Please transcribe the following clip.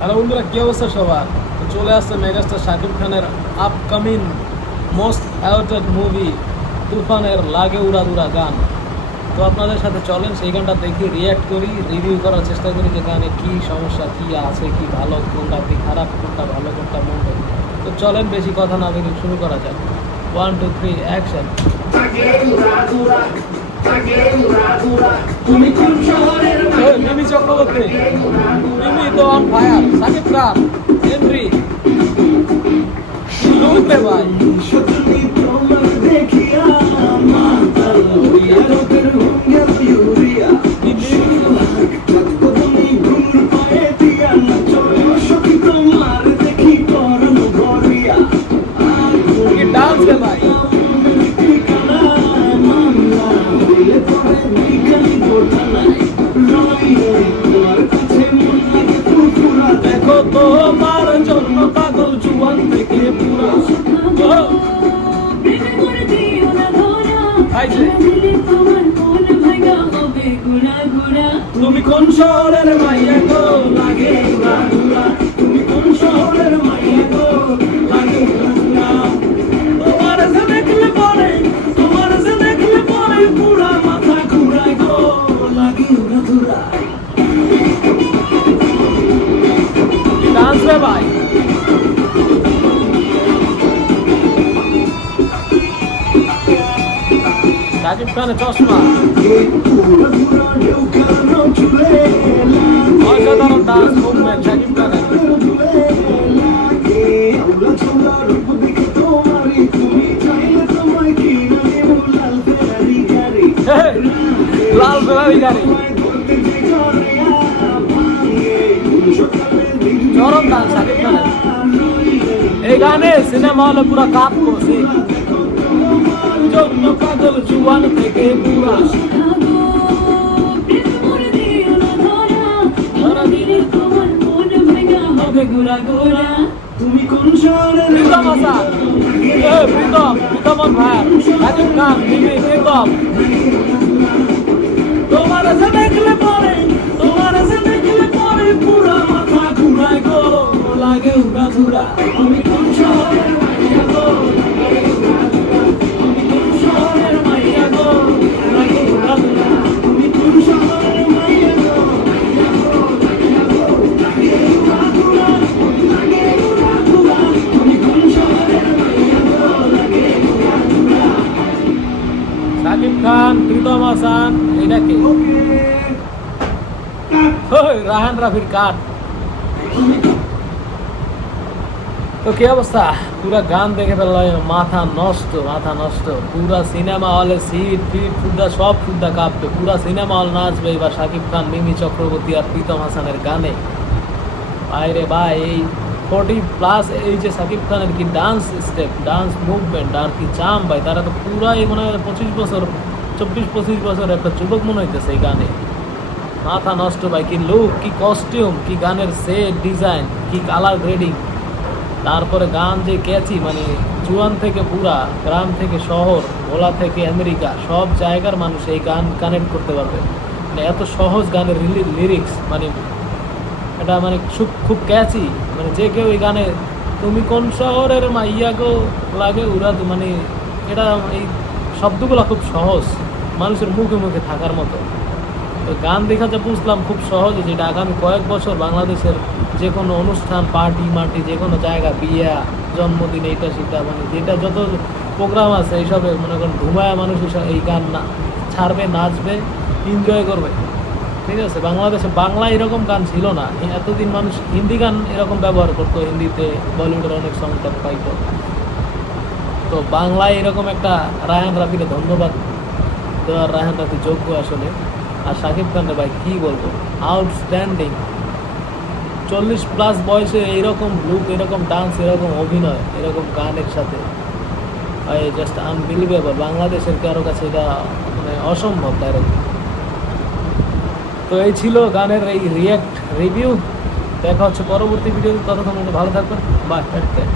Hello বন্ধুরা, কি অবস্থা সবার? তো চলে আসছে মেগাস্টার শাকিব খানের আপকামিং মোস্ট অ্যাওয়ার্ডেড মুভি তুফানের লাগে উড়াদুরা গান। তো আপনাদের সাথে চলেন সেই গানটা দেখি, রিয়্যাক্ট করি, রিভিউ করার চেষ্টা করি যে গানে কী সমস্যা, কী আছে, কি ভালো, কোনটা কি খারাপ, কোনটা ভালো, কোনটা মন্দ। তো চলেন বেশি কথা না বলে শুরু করা যাক। 1 2 3 অ্যাকশন। মিমি চক্রবর্তী, মিমি তো on fire, Shakib Khan entry, look রে ভাই। ডান্স রে ভাই। দেখো তোমার জন্য পাগল জুয়ান থেকে পুরা। তুমি কোন শহরের মাইয়া গো, লাগে উড়া উড়া। তুমি কোন শহরের মাইয়া গো, লাগে উড়া উড়া। তোমার যে দেখলে পরে, তোমার যে দেখলে পরে পুরা মাথা ঘুরায় গো, লাগে উড়া উড়া। ডান্স রে ভাই। শাকিব খানের চশমা, অসাধারণ ডান্স মুভমেন্ট শাকিব খানের। লাল ফেরারি গাড়ি, চরম ডান্স শাকিব খানের। এই গানে সিনেমা হলে পুরো কাপ করছে। জন্য পাগল জুয়ান থেকে পুরা। তুমি কোন শহরের? প্রীতম হাসান, প্রীতম ভাই, শাকিব খান, মিমি, প্রীতম। তোমার যে দেখলে পরে, তোমার যে দেখলে পরে পুরা মাথা ঘুরায় গো, লাগে উড়া ধুরা। তুমি কোন শহরের মাইয়া গো, তুমি কোন শহরের মাইয়া গো, লাগে উড়া ধুরা। তুমি কোন শহরের মাইয়া গো, লাগে উড়া ধুরা, লাগে উড়া ধুরা। তুমি কোন শহরের মাইয়া গো, লাগে উড়া ধুরা। শাকিব খান, প্রীতম হাসান, এটা কে? রাহান রাফির কাট। তো কি অবস্থা? পুরা গান দেখে ফেললাম, মাথা নষ্ট, মাথা নষ্ট। পুরা সিনেমা হলে সিট ফিট ফুদ্দা সব ফুদ্দা কাঁপবে, পুরা সিনেমা হল নাচবে এবার শাকিব খান, মিমি চক্রবর্তী আর প্রীতম হাসানের গানে। বাইরে ভাই, এই 40+ এই যে শাকিব খানের কি ডান্স স্টেপ, ডান্স মুভমেন্ট আর কি চাম ভাই, তারা তো পুরাই মনে হয় 25 বছর, 24-25 বছর একটা যুবক মনে হইতেছে এই গানে। মাথা নষ্ট ভাই, কি লুক, কি কস্টিউম, কি গানের সেট ডিজাইন, কি কালার গ্রেডিং, তারপরে গান যে ক্যাচি, মানে জুয়ান থেকে পুরা, গ্রাম থেকে শহর, ভোলা থেকে আমেরিকা, সব জায়গার মানুষ এই গান কানেক্ট করতে পারবে। মানে এত সহজ গানের লিরিক্স, মানে এটা মানে খুব ক্যাচি, মানে যে কেউ এই গানে তুমি কোন শহরের মাইয়া গো, লাগে উড়া, মানে এটা এই শব্দগুলো খুব সহজ, মানুষের মুখে মুখে থাকার মতো। তো গান দেখা যা বুঝলাম খুব সহজে, যেটা আগামী কয়েক বছর বাংলাদেশের যে কোনো অনুষ্ঠান, পার্টি মার্টি, যে কোনো জায়গা, বিয়া, জন্মদিন, এইটা সেটা, মানে যেটা যত প্রোগ্রাম আছে এইসবে মনে করেন ঘুমায়া মানুষ এই গান না ছাড়বে, নাচবে, এনজয় করবে। ঠিক আছে, বাংলাদেশে বাংলা এরকম গান ছিল না এতদিন, মানুষ হিন্দি গান এরকম ব্যবহার করতো, হিন্দিতে বলিউডের অনেক সংটা পাইতো। তো বাংলায় এরকম একটা রায়হান রাফিকে ধন্যবাদ দেওয়ার, রায়হান রাফি যোগ্য আসলে। আর শাকিব খানের ভাই কী বলবো, আউটস্ট্যান্ডিং। 40+ বয়সে এইরকম লুক, এরকম ডান্স, এরকম অভিনয়, এরকম গানের সাথে ভাই জাস্ট আনবিলিভেবল। বাংলাদেশের কারো কাছে এটা মানে অসম্ভব ডাইরেক্ট। তো এই ছিল গানের এই রিভিউ। দেখা হচ্ছে পরবর্তী ভিডিওতে, ততক্ষণ ভালো থাকবেন, বাই, টেক কেয়ার।